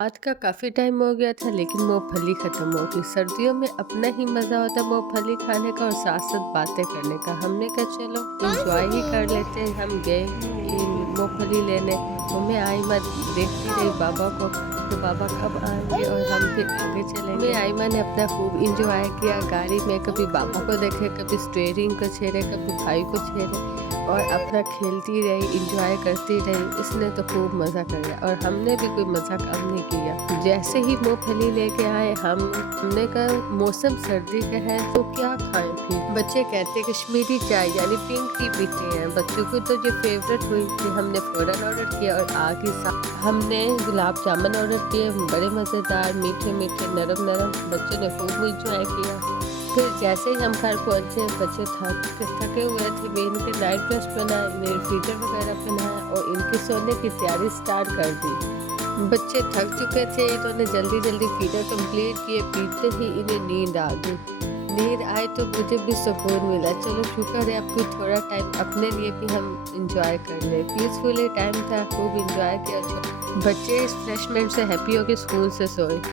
आज का काफ़ी टाइम हो गया था लेकिन मूँगफली ख़त्म हो गई। सर्दियों में अपना ही मज़ा होता है मूँगफली खाने का और साथ-साथ बातें करने का। हमने कहा चलो एन्जॉय ही कर लेते हैं। हम गए मूँगफली लेने। मम्मी आइमा देखती रही बाबा को, तो बाबा कब आएँगे और हम फिर आगे चलेंगे। मम्मी आइमा ने अपना खूब एन्जॉय किया गाड़ी में, कभी बाबा को देखे, कभी स्टीयरिंग को छेड़े, कभी भाई को छेड़े और अपना खेलती रही, एन्जॉय करती रही। इसने तो खूब मज़ा कर लिया और हमने भी कोई मज़ा कम नहीं किया। जैसे ही मूँगफली लेके आए हमने कहा मौसम सर्दी का है तो क्या खाएं फिर। बच्चे कहते कश्मीरी चाय यानी पिंक टी पीते हैं। बच्चों को तो जो फेवरेट हुई थी हमने फ़ौरन ऑर्डर किया और आग के साथ हमने गुलाब जामुन ऑर्डर किए, बड़े मज़ेदार, मीठे मीठे, नरम नरम। बच्चों ने खूब एंजॉय किया। फिर जैसे ही हम घर पहुंचे बच्चे थके हुए थे। मैं इनके नाइट ड्रेस पहनाए, मेरे फीटर वगैरह पहनाया और इनके सोने की तैयारी स्टार्ट कर दी। बच्चे थक चुके थे, इन्होंने जल्दी जल्दी फीटर कंप्लीट किए। पीते ही इन्हें नींद आ गई। नींद आए तो मुझे भी सुकून मिला। चलो शुक्र है अब कोई थोड़ा टाइम अपने लिए भी हम इंजॉय कर ले। पीसफुली टाइम था, खूब इंजॉय किया। बच्चे इस रिफ्रेशमेंट से हैप्पी हो के स्कूल से सोए।